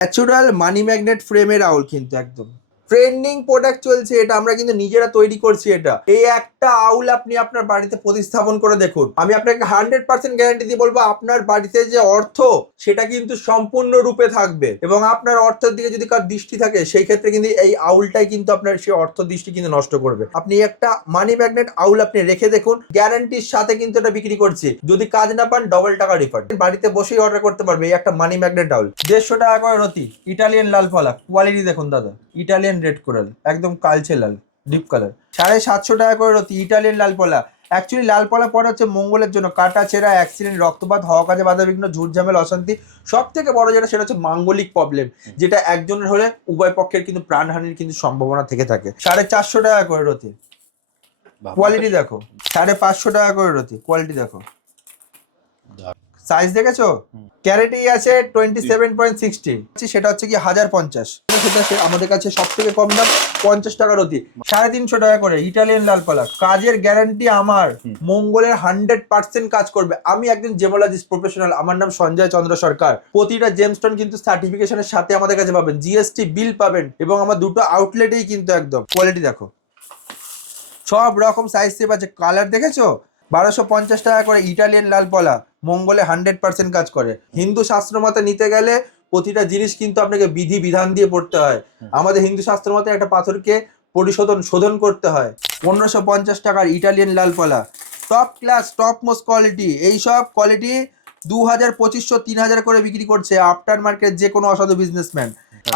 Natural money magnet ফ্রেমের আউল কিন্তু একদম ট্রেন্ডিং প্রোডাক্ট চলছে, এটা আমরা কিন্তু নিজেরা তৈরি করছি। এটা এই একটা আউল আপনি আপনার বাড়িতে প্রতিস্থাপন করে দেখুন, আমি আপনাকে 100% গ্যারান্টি দিয়ে বলবো আপনার বাড়িতে যে অর্থ সেটা কিন্তু সম্পূর্ণরূপে থাকবে, এবং আপনার অর্থের দিকে যদি কার দৃষ্টি থাকে সেই ক্ষেত্রে কিন্তু এই আউলটাই কিন্তু আপনার সেই অর্থ দৃষ্টি কিন্তু নষ্ট করবে। আপনি একটা মানি ম্যাগনেট আউল আপনি রেখে দেখুন, গ্যারান্টির সাথে কিন্তু এটা বিক্রি করছি। যদি কাজ না পান ডবল টাকা রিফান্ড, বাড়িতে বসেই অর্ডার করতে পারবে। এই একটা মানি ম্যাগনেট আউল 150 টাকা করে রতি, ইটালিয়ান লাল ফলা, কোয়ালিটি দেখুন দাদা, ইটালিয়ান রেড কোরাল, একদম কালচে লাল ডিপ কালার। 750 টাকা করে রতি, ইটালিয়ান লাল পলা। অ্যাকচুয়ালি লাল পলা পরে হচ্ছে মঙ্গলের জন্য, কাটা ছেঁড়া, অ্যাক্সিডেন্ট, রক্তপাত, হওয়া কাজে বাধা বিঘ্ন, ঝুটঝামেল, অশান্তি, সব থেকে বড় যেটা সেটা হচ্ছে মাঙ্গলিক প্রবলেম, যেটা একজনের হলে উভয় পক্ষের কিন্তু প্রাণহানির কিন্তু সম্ভাবনা থেকে থাকে। 450 টাকা করে রতি, কোয়ালিটি দেখো। 550 টাকা করে রতি, কোয়ালিটি দেখো, সাইজ দেখেছো? ক্যারেটেই আছে 27.60, সেটা হচ্ছে কি 1050, সেটা আমাদের কাছে সব থেকে কম দাম 50 টাকা রতি। 350 টাকা করে ইটালিয়ান লাল পালা, কাজের গ্যারান্টি আমার, মঙ্গলের 100% কাজ করবে। আমি একজন জেমোলজিস্ট প্রফেশনাল, আমার নাম সঞ্জয় চন্দ্র সরকার। প্রতিটা জেমস্টোন কিন্তু সার্টিফিকেশনের সাথে আমাদের কাছে পাবেন, জিএসটি বিল পাবেন, এবং আমার দুটো আউটলেটেই কিন্তু একদম কোয়ালিটি দেখো, সব রকম সাইজ সেভ আছে। কালার দেখেছো? 1250 টাকা করে ইটালিয়ান লাল পলা, মঙ্গলে 100% কাজ করে। হিন্দু শাস্ত্র মতে নিতে গেলে প্রতিটা জিনিস কিন্তু আপনাকে বিধি বিধান দিয়ে পড়তে হয়। আমাদের হিন্দু শাস্ত্র মতে একটা পাথরকে শোধন করতে হয়। 1550 টাকার ইটালিয়ান লাল পলা, top class, top most quality. এইসব কোয়ালিটি 2000, 2500, 3000 করে বিক্রি করছে আফটার মার্কেট যে কোনো অসাধু বিজনেসম্যান।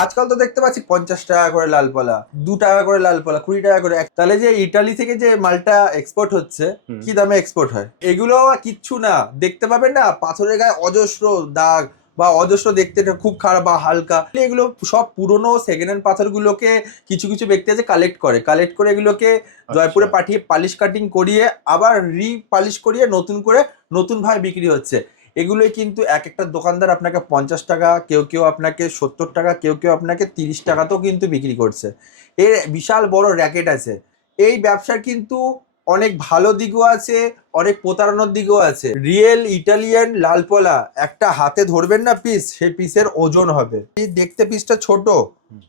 আজকাল তো দেখতে পাচ্ছি 50 টাকা করে লাল পলা, 2 টাকা করে লাল পলা, 20 টাকা করে। তাহলে যে ইটালি থেকে যে মালটা এক্সপোর্ট হচ্ছে, কি দামে এক্সপোর্ট হয়? এগুলো কিচ্ছু না, দেখতে পাবেন না পাথরের গায়ে অজস্র দাগ বা অজস্র দেখতে খুব খারাপ বা হালকা, এগুলো সব পুরনো সেকেন্ড হ্যান্ড পাথরগুলোকে কিছু কিছু ব্যক্তি আছে কালেক্ট করে এগুলোকে জয়পুরে পাঠিয়ে পালিশ কাটিং করিয়ে আবার রিপালিশ করিয়ে নতুন করে নতুন ভাবে বিক্রি হচ্ছে। এগুলোই কিন্তু এক একটা দোকানদার আপনাকে 50 টাকা, কেউ কেউ আপনাকে 70 টাকা, কেউ কেউ আপনাকে 30 টাকাতেও কিন্তু বিক্রি করছে। এর বিশাল বড় র্যাকেট আছে। এই ব্যবসার কিন্তু অনেক ভালো দিকও আছে, অনেক প্রতারণার দিকও আছে। রিয়েল ইটালিয়ান লালপলা একটা হাতে ধরবেন না পিস, সেই পিসের ওজন হবে। দেখতে পিসটা ছোট,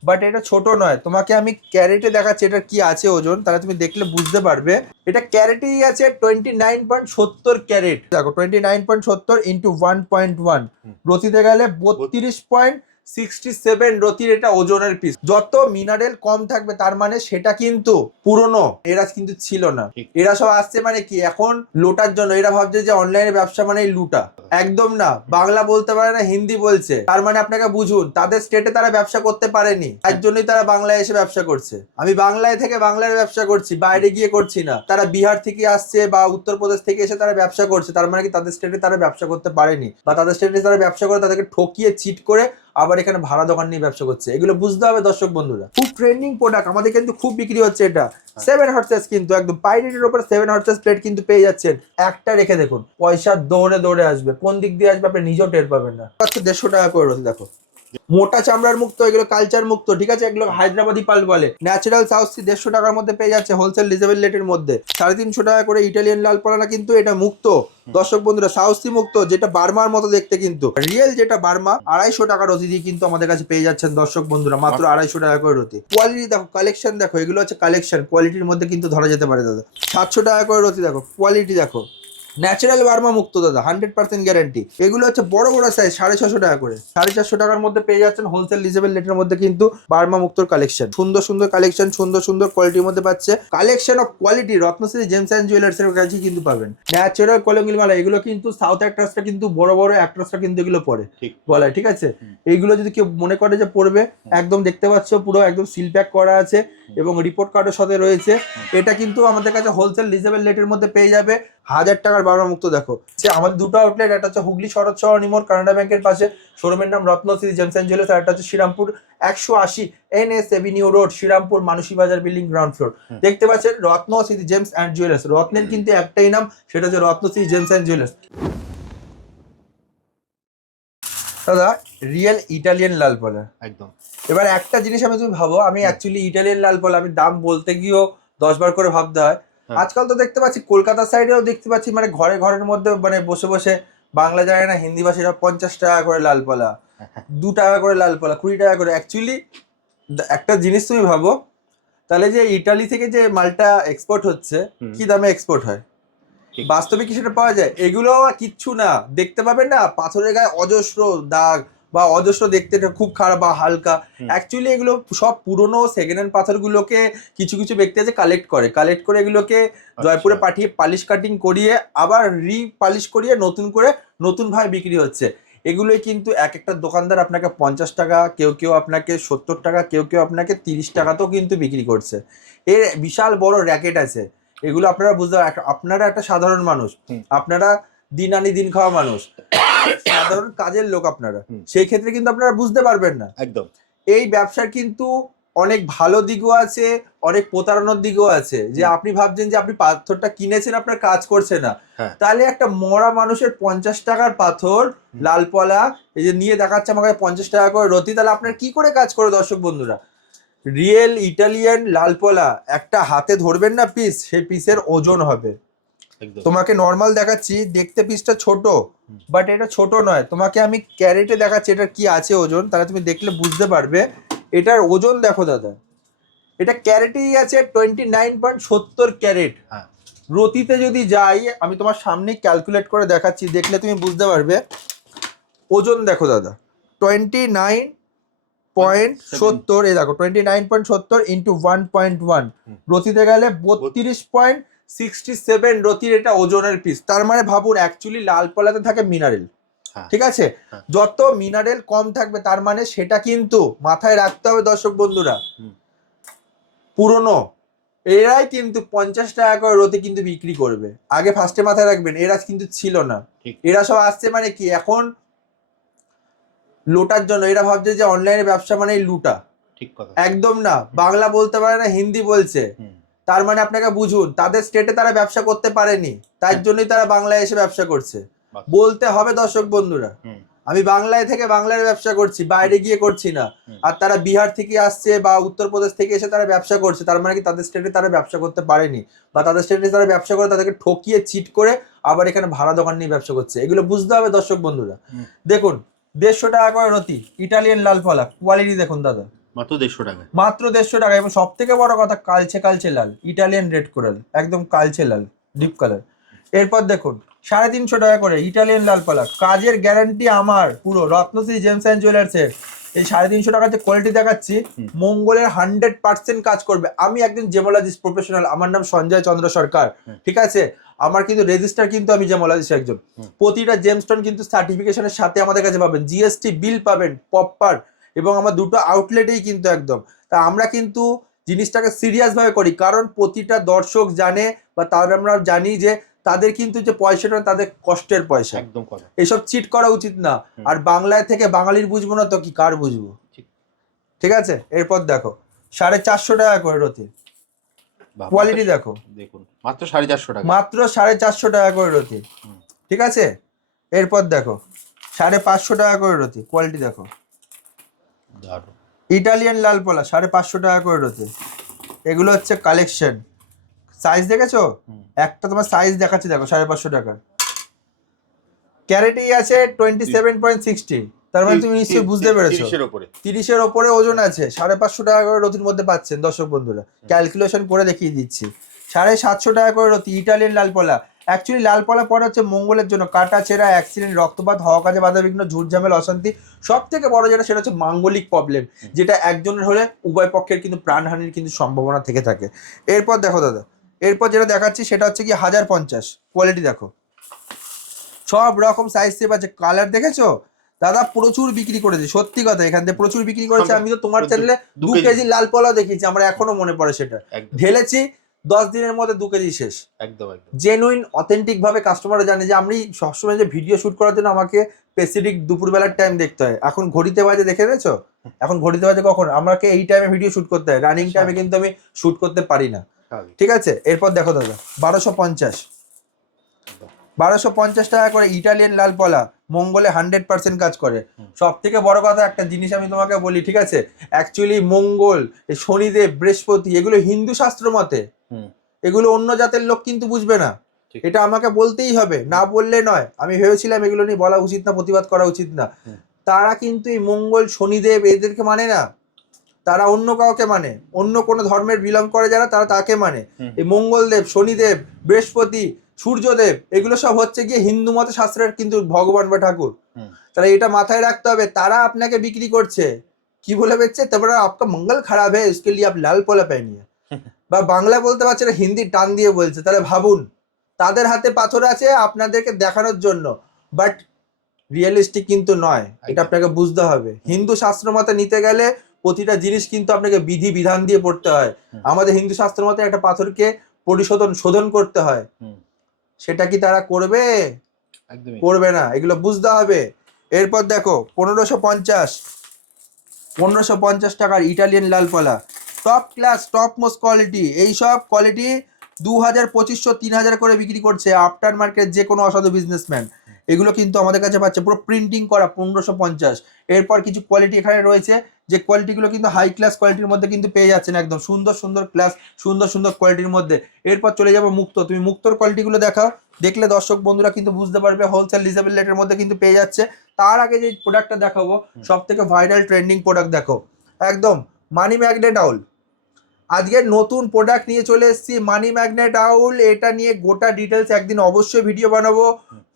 বাট এটা ছোট নয়। তোমাকে আমি ক্যারেটে দেখাচ্ছি এটা কি আছে ওজন, তাহলে তুমি দেখলে বুঝতে পারবে। এটা ক্যারেটেই আছে 29.70 ক্যারেট। দেখো 29.70 ইন্টু 1.1 রতিতে গেলে 32.67 রতির এটা ওজনের পিস। যত মিনারেল কম থাকবে তার মানে সেটা কিন্তু পুরনো, এরা কিন্তু ছিল না। এরা সব আসছে মানে কি এখন লোটার জন্য। এরা ভাবছে যে অনলাইনে ব্যবসা মানে লুটা, একদম না। বাংলা বলতে পারে না, হিন্দি বলছে, তার মানে আপনাকে বুঝুন তাদের স্টেটে তারা ব্যবসা করতে পারেনি, তার জন্যই তারা বাংলায় এসে ব্যবসা করছে। আমি বাংলায় থেকে বাংলার ব্যবসা করছি, বাইরে গিয়ে করছি না। তারা বিহার থেকে আসছে বা উত্তরপ্রদেশ থেকে এসে তারা ব্যবসা করছে, তার মানে কি তাদের স্টেটে তারা ব্যবসা করতে পারেনি, বা তাদের স্টেটে তারা ব্যবসা করে তাদেরকে ঠকিয়ে চিট করে আবার এখানে ভাড়া দোকান নিয়ে ব্যবসা করছে। এগুলো বুঝতে হবে দর্শক বন্ধুরা। খুব ট্রেন্ডিং প্রোডাক্ট, আমাদের কিন্তু খুব বিক্রি হচ্ছে এটা। 7 হর্সেস কিন্তু একদম পাইরেটের উপর 7 হর্সেস প্লেট কিন্তু পেয়ে যাচ্ছেন। একটা রেখে দেখুন, পয়সা দৌড়ে দৌড়ে আসবে, কোন দিক দিয়ে আসবে আপনি নিজেও টের পাবেন না। আচ্ছা 150 টাকা করে রয়েছে দেখো, মোটা চামড়ার মুক্ত, এগুলো কালচার মুক্ত, ঠিক আছে? এগুলো হায়দ্রাবাদি পাল বলে। ন্যাচারাল সাউথ সি 150 টাকার মধ্যে পেয়ে যাচ্ছে হোলসেল রিজনেবল রেটের মধ্যে। 350 টাকা করে ইটালিয়ান লাল পলা, কিন্তু এটা মুক্ত দর্শক বন্ধুরা, সাউথ সি মুক্ত, যেটা বার্মার মতো দেখতে, কিন্তু রিয়েল যেটা বার্মা। 250 টাকা রতি দিয়ে কিন্তু আমাদের কাছে পেয়ে যাচ্ছেন দর্শক বন্ধুরা, মাত্র 250 টাকা করে রতি। কোয়ালিটি দেখো, কালেকশন দেখো, এগুলো হচ্ছে কালেকশন, কোয়ালিটির মধ্যে কিন্তু ধরা যেতে পারে দাদা। 700 টাকা করে রতি দেখো, কোয়ালিটি দেখো, ন্যাচারাল বার্মা মুক্ত দাদা, 100% গ্যারান্টি। এগুলো হচ্ছে বড় বড় সাইজ, 650 টাকা করে। 450 টাকার মধ্যে পেয়ে যাচ্ছেন হোলসেল রিজনেবল রেটের মধ্যে কিন্তু বার্মা মুক্তর কালেকশন। সুন্দর সুন্দর কালেকশন, সুন্দর সুন্দর কোয়ালিটির মধ্যে পাচ্ছে। Collection of quality Ratnashree gems and jewellers এর কাছে কিন্তু পাবেন। ন্যাচারাল কলঙ্গিল মালা, এগুলো কিন্তু সাউথ অ্যাক্ট্রাসটা কিন্তু বড় বড় অ্যাক্ট্রাসটা কিন্তু এগুলো পরে বলায়, ঠিক আছে? এইগুলো যদি কেউ মনে করে যে পড়বে, একদম দেখতে পাচ্ছ পুরো একদম সিল প্যাক করা আছে এবং রিপোর্ট কার্ডের সাথে রয়েছে। এটা কিন্তু আমাদের কাছে হোলসেল রিজনেবল রেটের মধ্যে পেয়ে যাবে 1000 টাকার বার্মা মুক্ত। দেখো আমাদের দুটো আউটলেট, একটা হচ্ছে হুগলি শরৎ সরণি মোড় কানাডা ব্যাংকের পাশে, শোরুমের নাম রত্নশ্রী জেমস অ্যান্ড জুয়েলার্স, আর একটা হচ্ছে Serampore 180 NS avenue road, Serampore Manasi Bazar building ground floor. দেখতে পাচ্ছেন রত্নশ্রী জেমস অ্যান্ড জুয়েলার্স। রত্নের কিন্তু একটাই নাম, সেটা হচ্ছে রত্নশ্রী জেমস অ্যান্ড জুয়েলার্স। দাদা রিয়েল ইটালিয়ান লাল পলা একদম। এবার একটা জিনিস আমি তুমি ভাবো, আমি অ্যাকচুয়ালি ইটালিয়ান লাল পলা আমি দাম বলতে গিয়েও 10 বার করে ভাবতে হয়। আজকাল তো দেখতে পাচ্ছি কলকাতার সাইডেও দেখতে পাচ্ছি, মানে ঘরে ঘরের মধ্যে মানে বসে বসে বাংলা জানে না হিন্দি ভাষীরা 50 টাকা করে লাল পলা, 2 টাকা করে লাল পলা, 20 টাকা করে। অ্যাকচুয়ালি একটা জিনিস তুমি ভাবো, তাহলে যে ইটালি থেকে যে মালটা এক্সপোর্ট হচ্ছে, কি দামে এক্সপোর্ট হয়? বাস্তবে কি সেটা পাওয়া যায়? এগুলো কিচ্ছু না, দেখতে পাবেন না পাথরের গায়ে অজস্র দাগ বা অজস্র দেখতে খুব খারাপ বা হালকা। অ্যাকচুয়ালি এগুলো সব পুরনো সেকেন্ড হ্যান্ড পাথরগুলোকে কিছু কিছু ব্যক্তি আছে কালেক্ট করে এগুলোকে জয়পুরে পাঠিয়ে পালিশ কাটিং করিয়ে আবার পালিশ করিয়ে নতুন ভাবে বিক্রি হচ্ছে। এগুলোই কিন্তু এক একটা দোকানদার আপনাকে 50 টাকা, কেউ আপনাকে 70 টাকা, কেউ আপনাকে 30 টাকাতেও কিন্তু বিক্রি করছে। এর বিশাল বড় র্যাকেট আছে। এগুলো আপনারা বুঝতে পারেন, আপনারা একটা সাধারণ মানুষ, আপনারা দিন আনি দিন খাওয়া মানুষ, সাধারণ কাজের লোক আপনারা, সেই ক্ষেত্রে কিন্তু আপনারা বুঝতে পারবেন না। একদম। এই ব্যবসার কিন্তু অনেক ভালো দিকও আছে, অনেক প্রতারণার দিকও আছে। যে আপনি ভাবছেন যে আপনি পাথরটা কিনেছেন, আপনার কাজ করছে না, তাহলে একটা মরা মানুষের 50 টাকার পাথর লাল পলা এই যে নিয়ে দেখাচ্ছে আমাকে 50 টাকা করে রতি, তাহলে আপনার কি করে কাজ করে? দর্শক বন্ধুরা, রিয়েল ইটালিয়ান লাল পলা একটা হাতে ধরবেন না পিস, সেই পিসের ওজন হবে। তোমাকে নর্মাল দেখাচ্ছি, দেখতে পিসটা ছোট, বাট এটা ছোট নয়। তোমাকে আমি ক্যারেটে দেখাচ্ছি এটা কি আছে ওজন, তাহলে তুমি দেখলে বুঝতে পারবে। এটার ওজন দেখো দাদা, এটা ক্যারেটেই আছে 29.70 ক্যারেট। রতিতে যদি যাই, আমি তোমার সামনে ক্যালকুলেট করে দেখাচ্ছি, দেখলে তুমি বুঝতে পারবে। ওজন দেখো দাদা, 29.70, এই দেখো 29.70 ইন্টু 1.1, রতিতে গেলে 32.67 রতির এটা ওজনের পিস। তার মানে ভাবুন, অ্যাকচুয়ালি লাল পলাতে থাকে মিনারেল, ঠিক আছে? যত মিনারেল কম থাকবে তার মানে সেটা কিন্তু মাথায় রাখতে হবে দর্শক বন্ধুরা। পুরনো এরাই কিন্তু 50 টাকা করে রতি কিন্তু বিক্রি করবে। আগে ফার্স্টে মাথায় রাখবেন, এরা কিন্তু ছিল না। এরা সব আসছে মানে কি এখন লুটার জন্য। এরা ভাবছে যে অনলাইনে ব্যবসা মানেই লুটা। ঠিক কথা। একদম না, বাংলা বলতে পারে না, হিন্দি বলছে, তার মানে আপনাকে বুঝুন তাদের স্টেটে তারা ব্যবসা করতে পারেনি, তার জন্যই তারা বাংলায় এসে ব্যবসা করছে। বলতে হবে দর্শক বন্ধুরা, আমি বাংলায় থেকে বাংলার ব্যবসা করছি, বাইরে গিয়ে করছি না। আর তারা বিহার থেকে আসছে বা উত্তরপ্রদেশ থেকে এসে তারা ব্যবসা করছে, তার মানে কি তাদের স্টেটে তারা ব্যবসা করতে পারেনি, বা তাদের স্টেটে তারা ব্যবসা করে তাদেরকে ঠকিয়ে চিট করে আবার এখানে ভাড়া দোকান নিয়ে ব্যবসা করছে। এগুলো বুঝতে হবে দর্শক বন্ধুরা। দেখুন 150 টাকা করে রতি, ইটালিয়ান লাল পলা, কোয়ালিটি দেখুন দাদা, মাত্র 150 টাকা, মাত্র 150 টাকা। এবং সব থেকে বড় কথা, কালচে লাল, ইটালিয়ান রেড কোরাল, একদম কালচে লাল, ডিপ কালার। এরপর দেখুন 350 টাকা করে ইটালিয়ান লাল পলা, কাজের গ্যারান্টি আমার পুরো, রত্নশ্রী জেমস অ্যান্ড জুয়েলার্সের। এই 350 টাকার যে কোয়ালিটি দেখাচ্ছি, মঙ্গলের 100% কাজ করবে। আমি একজন জেমোলজিস্ট প্রফেশনাল, আমার নাম সঞ্জয় চন্দ্র সরকার, ঠিক আছে? আমার কিন্তু রেজিস্টার, কিন্তু আমি জেমোলজিস্ট একজন। প্রতিটা জেমস্টোন কিন্তু সার্টিফিকেশনের সাথে আমাদের কাছে পাবেন, জিএসটি বিল পাবেন প্রপার, এবং আমার দুটো আউটলেটেই কিন্তু একদম। তা আমরা কিন্তু জিনিসটাকে সিরিয়াস ভাবে করি, কারণ প্রতিটা দর্শক জানে বা তার আমরা জানি যে তাদের কিন্তু যে পয়সাটা তাদের কষ্টের পয়সা, একদম কথা। এসব চিট করা উচিত না। আর বাংলায় থেকে বাঙালির বুঝবো না তো কি কার বুঝবো? ঠিক আছে। এরপর দেখো 450 টাকা করে রতি, কোয়ালিটি দেখো, দেখুন মাত্র 450 টাকা, মাত্র 450 টাকা করে রতি, ঠিক আছে? এরপর দেখো 550 টাকা করে রতি, কোয়ালিটি দেখো, ইটালিয়ান লাল পলা 550 টাকা করে রতি। এগুলো হচ্ছে কালেকশন। সাইজ দেখেছো? একটা তোমার সাইজ দেখাচ্ছি, দেখো 550 টাকা। ক্যারেটেই আছে 27.60, তার মানে তুমি নিশ্চয়ই বুঝতে পেরেছো 30-এর ওপরে ওজন আছে। 550 টাকা করে রতির মধ্যে পাচ্ছেন দর্শক বন্ধুরা, ক্যালকুলেশন করে দেখিয়ে দিচ্ছি। 750 টাকা করে রতি, ইটালিয়ান লাল পলা। অ্যাকচুয়ালি লাল পলা পরে হচ্ছে মঙ্গলের জন্য, কাটা ছেঁড়া, অ্যাক্সিডেন্ট, রক্তপাত, হওয়া কাজে বাধাবিঘ্ন, ঝুটঝামেলা, অশান্তি, সব থেকে বড় যেটা সেটা হচ্ছে মাঙ্গলিক প্রবলেম, যেটা একজনের হলে উভয় পক্ষের কিন্তু প্রাণহানির কিন্তু সম্ভাবনা থেকে থাকে। এরপর দেখো দাদা, এরপর যেটা দেখাচ্ছি সেটা হচ্ছে কি 1050, কোয়ালিটি দেখো, সব রকম সাইজ শেপ আছে। কালার দেখেছো দাদা? প্রচুর বিক্রি করেছে, সত্যি কথা, এখান থেকে প্রচুর বিক্রি করেছে। আমি তো তোমার চ্যানেলে 2 কেজি লাল পলাও দেখিয়েছি, আমার এখনো মনে পড়ে সেটা, ঢেলেছি 10 দিনের মধ্যে 2 কেজি শেষ। একদম জেনুইন অথেন্টিক ভাবে কাস্টমাররা জানে যে আমি সবসময় যে ভিডিও শুট করার জন্য আমাকে স্পেসিফিক দুপুরবেলার টাইম দেখতে হয়। এখন ঘড়িতে বাজে, দেখে নিয়েছো? এখন ঘড়িতে বাজে কখন? আমাকে এই টাইমে ভিডিও শুট করতে হয়, রানিং টাইমে কিন্তু আমি শুট করতে পারি না, ঠিক আছে? এরপর দেখো দাদা 1250 টাকা করে ইটালিয়ান লাল পলা, মঙ্গলে 100% কাজ করে। সব থেকে বড় কথা একটা জিনিস আমি তোমাকে বলি, ঠিক আছে? অ্যাকচুয়ালি মঙ্গল, শনিদেব, বৃহস্পতি, এগুলো হিন্দু শাস্ত্র মতে, এগুলো অন্য জাতের লোক কিন্তু বুঝবে না, এটা আমাকে বলতেই হবে, না বললে নয়। আমি ভেবেছিলাম এগুলো নিয়ে বলা উচিত না, প্রতিবাদ করা উচিত না, তারা কিন্তু এই মঙ্গল শনিদেব এদেরকে মানে না, তারা অন্য কাউকে মানে, অন্য কোনো ধর্মের বিলং করে যারা তারা তাকে মানে। এই মঙ্গলদেব, শনিদেব, বৃহস্পতি, সূর্যদেব এগুলো সব হচ্ছে গিয়ে হিন্দু মত শাস্ত্রের কিন্তু ভগবান বা ঠাকুর। তাহলে এটা মাথায় রাখতে হবে। তারা আপনাকে বিক্রি করছে কি বলে বেচছে, তারপরে আপকা মঙ্গল খারাপ হ্যায় उसके लिए आप লাল পোলা পেনিয়ে, বা বাংলা বলতে পারছে না, হিন্দি টান দিয়ে বলছে। তাহলে ভাবুন, তাদের হাতে পাথর আছে আপনাদেরকে দেখানোর জন্য, বাট রিয়েলিস্টিক কিন্তু নয়, এটা আপনাকে বুঝতে হবে। হিন্দু শাস্ত্র মতে নিতে গেলে প্রতিটা জিনিস কিন্তু আপনাকে বিধি বিধান দিয়ে পড়তে হয়। আমাদের হিন্দু শাস্ত্র মতে একটা পাথরকে শোধন করতে হয়, সেটা কি তারা করবে? করবে না, এগুলো বুঝতে হবে। এরপর দেখো 1550 টাকার ইটালিয়ান লাল পলা, top class, top most quality. এইসব কোয়ালিটি 2000-2500-3000 করে বিক্রি করছে আফটার মার্কেট যে কোনো অসাধু বিজনেসম্যান। এগুলো কিন্তু আমাদের কাছে পাচ্ছে পুরো প্রিন্টিং করা 1550। এরপর কিছু কোয়ালিটি এখানে রয়েছে, যে কোয়ালিটিগুলো কিন্তু হাই ক্লাস কোয়ালিটির মধ্যে কিন্তু পেয়ে যাচ্ছেন, একদম সুন্দর সুন্দর ক্লাস, সুন্দর সুন্দর কোয়ালিটির মধ্যে। এরপর চলে যাবো মুক্ত। তুমি মুক্তর কোয়ালিটিগুলো দেখাও, দেখলে দর্শক বন্ধুরা কিন্তু বুঝতে পারবে। হোলসেল রিজনেবল রেটের মধ্যে কিন্তু পেয়ে যাচ্ছে। তার আগে যে প্রোডাক্টটা দেখাবো, সব থেকে ভাইরাল ট্রেন্ডিং প্রোডাক্ট দেখো, একদম মানি ম্যাগনেট আউল। আজকে নতুন প্রোডাক্ট নিয়ে চলে এসেছি, মানি ম্যাগনেট আউল। এটা নিয়ে গোটা ডিটেলস একদিন অবশ্যই ভিডিও বানাবো।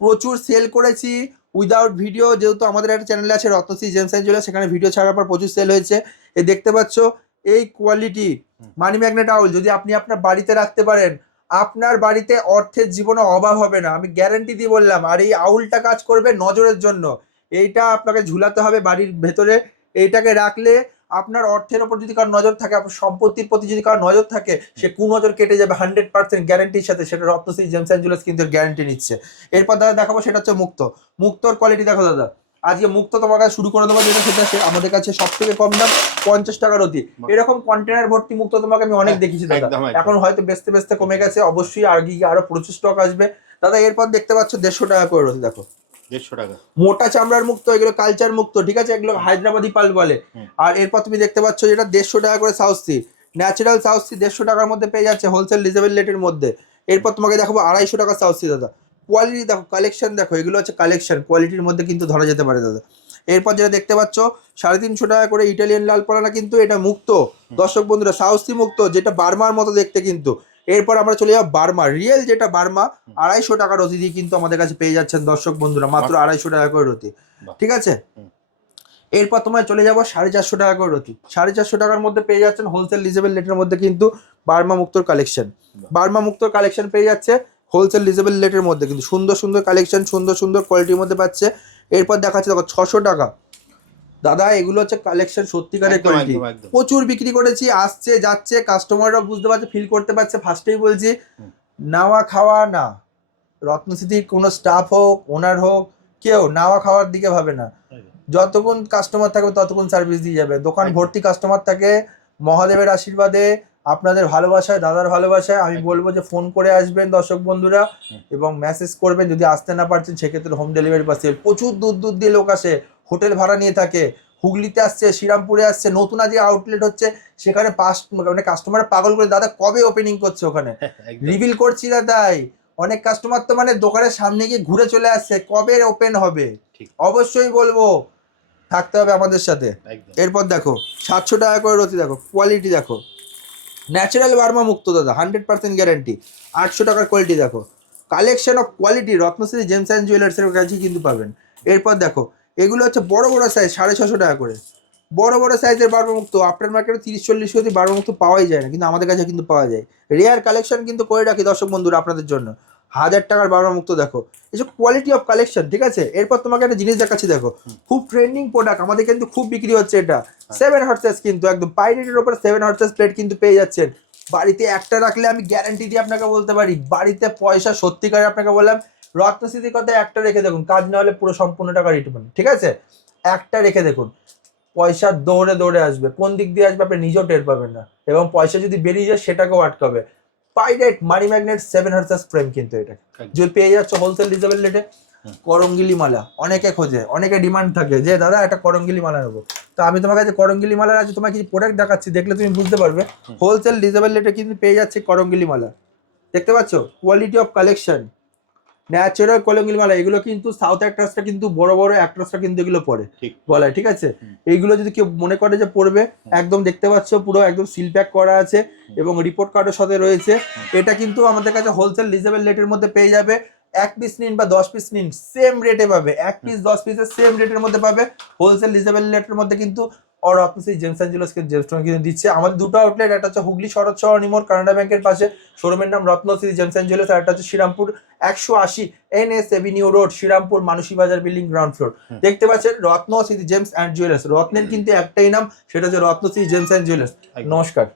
প্রচুর সেল করেছি উইদাউট ভিডিও, যেহেতু আমাদের একটা চ্যানেল আছে রত্নশ্রী জেমস অ্যান্ড জুয়েলার্স, সেখানে ভিডিও ছাড়ার পর প্রচুর সেল হয়েছে। এই দেখতে পাচ্ছ এই কোয়ালিটি মানি ম্যাগনেট আউল যদি আপনি আপনার বাড়িতে রাখতে পারেন, আপনার বাড়িতে অর্থের জীবনে অভাব হবে না, আমি গ্যারান্টি দিয়ে বললাম। আর এই আউলটা কাজ করবে নজরের জন্য। এইটা আপনাকে ঝুলাতে হবে বাড়ির ভেতরে। এইটাকে রাখলে আপনার অর্থের ওপর যদি কারো নজর থাকে, আপনার সম্পত্তির প্রতি যদি কারো নজর থাকে, সে কুনজর কেটে যাবে 100% গ্যারান্টির সাথে। সেটা রত্নশ্রী জেমস অ্যান্ড জুয়েলার্স কিন্তু গ্যারান্টি নিচ্ছে। এরপর দাদা দেখাবো, সেটা হচ্ছে মুক্ত। মুক্তর কোয়ালিটি দেখো দাদা, আজকে মুক্ত তোমার কাছে শুরু করে দেবো, যেটা সেটা আমাদের কাছে সব থেকে কম দাম 50 টাকার অতি। এরকম কন্টেনার ভর্তি মুক্ত তোমাকে আমি অনেক দেখেছি দাদা, এখন হয়তো বেচতে বেচতে কমে গেছে, অবশ্যই আরো প্রচুর স্টক আসবে দাদা। এরপর দেখতে পাচ্ছ 150 টাকা করে রয়েছে, দেখো 150 টাকা মোটা চামড়ার মুক্ত, এগুলো কালচার মুক্ত, ঠিক আছে, এগুলো হায়দ্রাবাদি পাল বলে। আর এরপর তুমি দেখতে পাচ্ছ যেটা 150 টাকা করে South Sea, natural South Sea 150 টাকার মধ্যে পেয়ে যাচ্ছে হোলসেল রিজনেবল রেটের মধ্যে। এরপর তোমাকে দেখাবো 250 টাকা সাউথ সি দাদা। কোয়ালিটি দেখো, কালেকশন দেখো, এগুলো হচ্ছে কালেকশন, কোয়ালিটির মধ্যে কিন্তু ধরা যেতে পারে দাদা। এরপর যেটা দেখতে পাচ্ছ 350 টাকা করে ইটালিয়ান লাল পরানা, কিন্তু এটা মুক্ত দর্শক বন্ধুরা, সাউথ সি মুক্ত, যেটা বার্মার মতো দেখতে কিন্তু। এরপর আমরা চলে যাবো বার্মা, রিয়েল যেটা বার্মা 250 টাকার রতি দিয়ে কিন্তু আমাদের কাছে পেয়ে যাচ্ছেন দর্শক বন্ধুরা, মাত্র 250 টাকা করে রতি, ঠিক আছে। এরপর তোমায় চলে যাবো 450 টাকা করে রতি, 450 টাকার মধ্যে পেয়ে যাচ্ছেন হোলসেল রিজনেবল রেটের মধ্যে কিন্তু বার্মা মুক্তর কালেকশন। বার্মা মুক্তর কালেকশন পেয়ে যাচ্ছে হোলসেল রিজনেবল রেটের মধ্যে কিন্তু সুন্দর সুন্দর কালেকশন, সুন্দর সুন্দর কোয়ালিটির মধ্যে পাচ্ছে। এরপর দেখাচ্ছে দেখো 600 টাকা দাদা, এগুলো হচ্ছে কালেকশন, সত্যিকারের কোয়ালিটি, প্রচুর বিক্রি করেছি, আসছে যাচ্ছে, কাস্টমাররা বুঝতে পারছে, ফিল করতে পারছে। ফার্স্টেই বলছি, নাওয়া খাওয়া না, রত্নশ্রীর কোনো স্টাফ হোক, ওনার হোক, কেউ নাওয়া খাওয়ার দিকে ভাবে না। যতক্ষণ কাস্টমার থাকবে ততক্ষণ সার্ভিস দিয়ে যাবে। দোকান ভর্তি কাস্টমার থাকে, মহাদেবের আশীর্বাদে, আপনাদের ভালোবাসায়, দাদার ভালোবাসায় আমি বলবো যে ফোন করে আসবেন দর্শক বন্ধুরা, এবং মেসেজ করবেন। যদি আসতে না পারছেন সেক্ষেত্রে হোম ডেলিভারি পাচ্ছে। প্রচুর দূর দূর দিয়ে লোক আসে, হোটেল ভাড়া নিয়ে থাকে, হুগলিতে আসছে, শ্রীরামপুরে আসছে, নতুন আজ আউটলেট হচ্ছে, সেখানে মানে কাস্টমার পাগল করে, দাদা কবে ওপেনিং করছে ওখানে, রিভিল করছি না। তাই অনেক কাস্টমার তো মানে দোকানের সামনে গিয়ে ঘুরে চলে আসছে, কবে ওপেন হবে। অবশ্যই বলবো, থাকতে হবে আমাদের সাথে। এরপর দেখো 700 টাকা করে রতি, দেখো কোয়ালিটি দেখো, ন্যাচারাল বার্মা মুক্ত দাদা, 100% গ্যারান্টি। 800 টাকার কোয়ালিটি দেখো, collection of quality Ratnashree gems and জুয়েলার্সের কাছেই কিন্তু পাবেন। এরপর দেখো এগুলো হচ্ছে বড় বড় সাইজ, 650 টাকা করে, বড় বড় সাইজের বার্মা মুক্ত। আপনার মার্কেটে 30-40 কেজি বার্মা মুক্ত পাওয়াই যায় না, কিন্তু আমাদের কাছে কিন্তু পাওয়া যায়। রেয়ার কালেকশন কিন্তু করে রাখি দর্শক বন্ধুরা আপনাদের জন্য। 1000 টাকার বার্মা মুক্ত দেখো, এসব কোয়ালিটি অফ কালেকশন, ঠিক আছে। এরপর তোমাকে একটা জিনিস দেখাচ্ছি দেখো, খুব ট্রেন্ডিং প্রোডাক্ট, আমাদের কিন্তু খুব বিক্রি হচ্ছে এটা। 7 হর্সেস কিন্তু একদম পাইরেটের উপর 7 হর্সেস প্লেট কিন্তু পেয়ে যাচ্ছেন। বাড়িতে একটা রাখলে আমি গ্যারান্টি দিয়ে আপনাকে বলতে পারি, বাড়িতে পয়সা সত্যিকারে, আপনাকে বললাম রত্নশ্রীর কথা, একটা রেখে দেখুন, কাজ না হলে পুরো সম্পূর্ণ টাকা রিটার্ন, ঠিক আছে। একটা রেখে দেখুন, পয়সা দৌড়ে দৌড়ে আসবে, কোন দিক দিয়ে আসবে আপনি নিজেও টের পাবেন না, এবং পয়সা যদি বেরিয়ে যায় সেটাকেও আটকাবে। Pirate money magnet 7 horse's frame কিন্তু এটা যদি পেয়ে যাচ্ছে হোলসেল রিজনেবল রেটে। করঙ্গিলি মালা অনেকে খোঁজে, অনেকে ডিমান্ড থাকে যে দাদা একটা করঙ্গিলি মালা নেবো, তো আমি তোমার কাছে করঙ্গিলি মালার আছে তোমাকে কিছু প্রোডাক্ট দেখাচ্ছি, দেখলে তুমি বুঝতে পারবে। হোলসেল রিজনেবল রেটে কিন্তু পেয়ে যাচ্ছে করঙ্গিলি মালা, দেখতে পাচ্ছ, কোয়ালিটি অফ কালেকশন, ন্যাচারাল কলঙ্গিল মালা, এগুলো কিন্তু সাউথ অ্যাক্ট্রাসটা কিন্তু বড় বড় অ্যাক্ট্রাসটা কিন্তু এগুলো পরে ঠিক। গলায়, ঠিক আছে? হুম। এইগুলো যদি কেউ মনে করে যে পড়বে, একদম দেখতে পাচ্ছ পুরো একদম সিল প্যাক করা আছে এবং রিপোর্ট কার্ডের সাথে রয়েছে। এটা কিন্তু আমাদের কাছে হোলসেল রিজনেবল রেটের মধ্যে পেয়ে যাবে। 1 পিস নিন বা 10 পিস নিন সেম রেটে পাবে, 1 পিস 10 পিসের সেম রেটের মধ্যে পাবে, হোলসেল রিজনেবল রেটের মধ্যে কিন্তু। আর আপনি সেই জেমস অ্যান্ড জুয়েলার্সকে জেমস্টোন কিন্তু দিচ্ছে। আমাদের দুটো আউটলেট, একটা হচ্ছে হুগলি শরৎ সরণি মোড় কানাডা ব্যাংকের পাশে, শোরুমের নাম রত্নশ্রী জেমস অ্যান্ড জুয়েলার্স, আর একটা হচ্ছে Serampore 180 NS avenue road, Serampore Manasi Bazar building ground floor. দেখতে পাচ্ছেন রত্নশ্রী জেমস অ্যান্ড জুয়েলার্স, রত্নের কিন্তু একটাই নাম, সেটা হচ্ছে রত্নশ্রী জেমস অ্যান্ড জুয়েলার্স। একদম। নমস্কার।